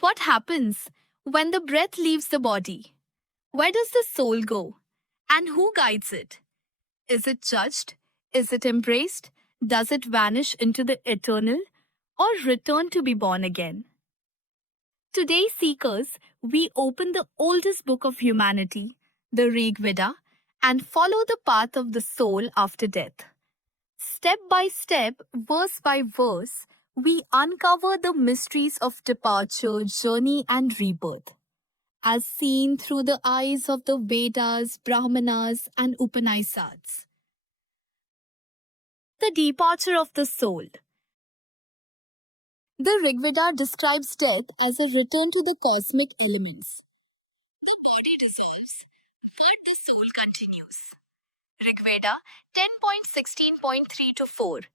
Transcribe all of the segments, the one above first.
What happens when the breath leaves the body? Where does the soul go? And who guides it? Is it judged? Is it embraced? Does it vanish into the eternal or return to be born again? Today, seekers, we open the oldest book of humanity, the Rig Veda, and follow the path of the soul after death. Step by step, verse by verse, we uncover the mysteries of departure, journey, and rebirth, as seen through the eyes of the Vedas, Brahmanas, and Upanishads. The departure of the soul. The Rigveda describes death as a return to the cosmic elements. The body dissolves, but the soul continues. Rigveda 10.16.3-4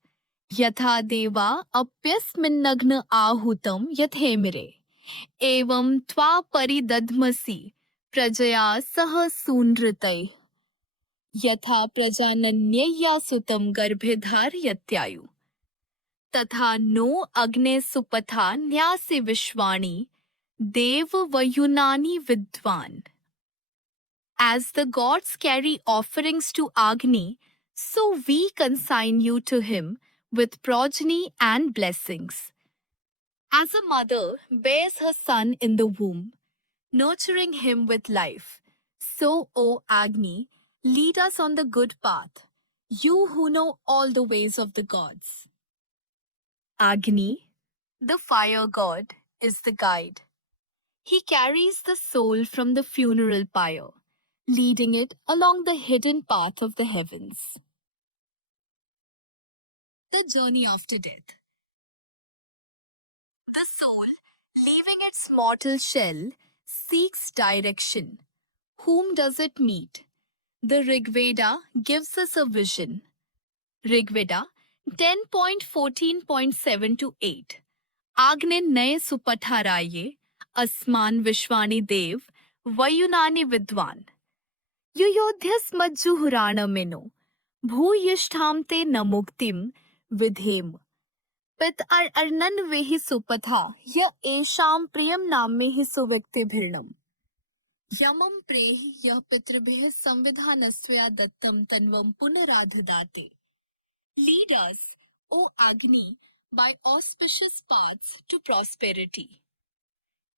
यथा देवा अप्यस्मिन्नग्न आहुतं यथेमिरे एवं त्वा परिदध्मसि प्रजया सह सूनृतैः यथा प्रजानन्यया सुतं गर्भे धारयत्यायु तथा no अग्ने सुपथा न्यासे विश्वाणि देव वयुनानि विद्वान. As the gods carry offerings to Agni, so we consign you to him with progeny and blessings. As a mother bears her son in the womb, nurturing him with life, so, O Agni, lead us on the good path, you who know all the ways of the gods. Agni, the fire god, is the guide. He carries the soul from the funeral pyre, leading it along the hidden path of the heavens. The journey after death. The soul, leaving its mortal shell, seeks direction. Whom does it meet? The Rigveda gives us a vision. Rigveda 10.14.7-8 आग्ने नये सुपठाराये अस्मान विश्वानि देव वयुनानि विद्वान युयोध्यस्मज्जुहुराणमिनो भूयिष्ठां ते न मुक्तिं विधेम पित अर्नन वेहि सुपथा य एषां प्रियं नाम्यहि सुविक्तिभिर्णम् यमं प्रेहि यः पितृभिः संविधानस्वया दत्तं तन्वं पुनराधदाते. Lead us, O Agni, by auspicious paths to prosperity.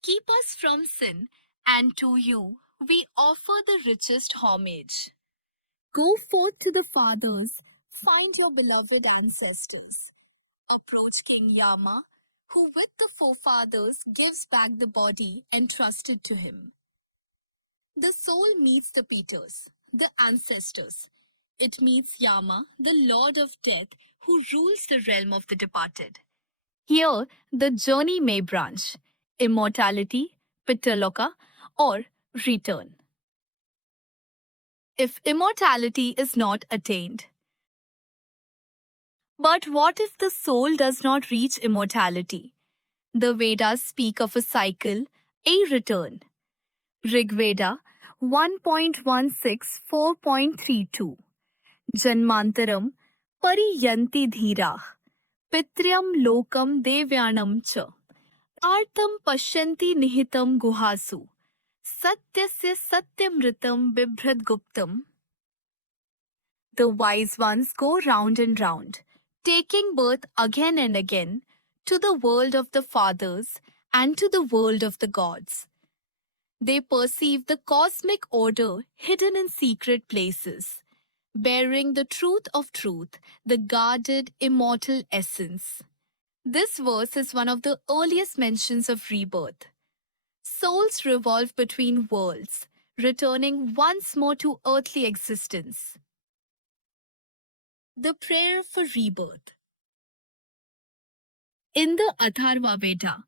Keep us from sin, and to you we offer the richest homage. Go forth to the fathers, find your beloved ancestors. Approach King Yama, who with the forefathers gives back the body entrusted to him. The soul meets the Peters, the ancestors. It meets Yama, the lord of death, who rules the realm of the departed. Here, the journey may branch: immortality, Pitaloka, or return. If immortality is not attained. But what if the soul does not reach immortality? The Vedas speak of a cycle, a return. Rigveda 1.16.4.32 Janmantaram Pariyanti Dhirah Pitryam Lokam Devyanam Cha Artam Pashyanti Nihitam Guhasu Satyasya Satyamritam Bibhrad Guptam. The wise ones go round and round, taking birth again and again to the world of the fathers and to the world of the gods. They perceive the cosmic order hidden in secret places, bearing the truth of truth, the guarded immortal essence. This verse is one of the earliest mentions of rebirth. Souls revolve between worlds, returning once more to earthly existence. The prayer for rebirth. In the Atharva Veda,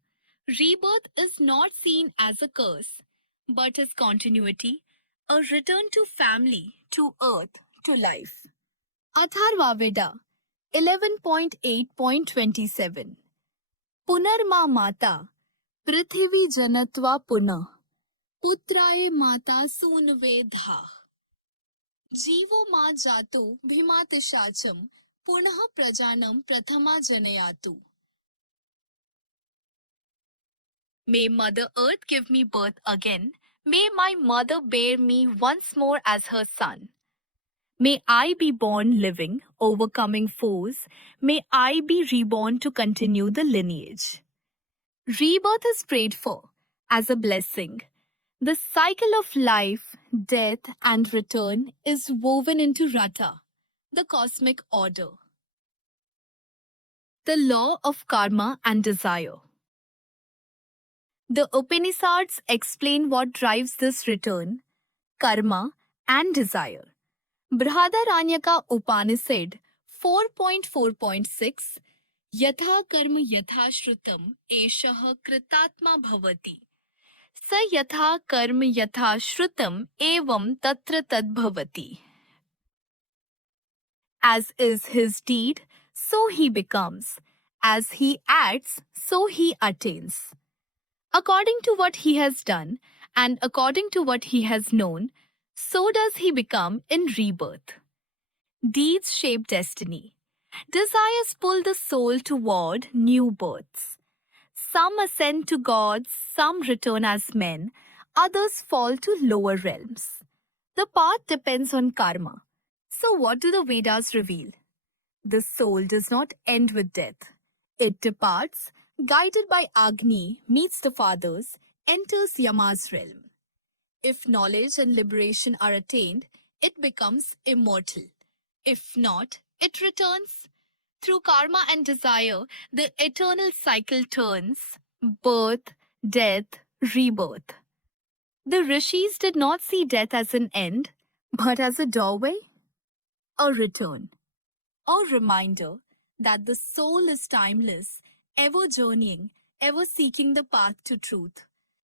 rebirth is not seen as a curse, but as continuity, a return to family, to earth, to life. Atharva Veda 11.8.27 Punarma Mata Prithvi Janatva Punah Putraye Mata Sunve Dha Jivo Ma Jato Bhimatishacham Punah Prajanam Prathama Janayatu. May Mother Earth give me birth again. May my mother bear me once more as her son. May I be born living, overcoming foes. May I be reborn to continue the lineage. Rebirth is prayed for as a blessing. The cycle of life, death, and return is woven into Rata, the cosmic order. The law of karma and desire. The Upanishads explain what drives this return, karma, and desire. Brihadaranyaka Upanishad 4.4.6 Yatha karma yatha shrutam eshah kritatma bhavati. Sa yatha karma yatha shrutam evam tatra tad bhavati. As is his deed, so he becomes. As he acts, so he attains. According to what he has done and according to what he has known, so does he become in rebirth. Deeds shape destiny. Desires pull the soul toward new births. Some ascend to gods, some return as men, others fall to lower realms. The path depends on karma. So, what do the Vedas reveal? The soul does not end with death. It departs, guided by Agni, meets the fathers, enters Yama's realm. If knowledge and liberation are attained, it becomes immortal. If not, it returns. Through karma and desire, the eternal cycle turns birth, death, rebirth. The rishis did not see death as an end, but as a doorway, a return, a reminder that the soul is timeless, ever journeying, ever seeking the path to truth.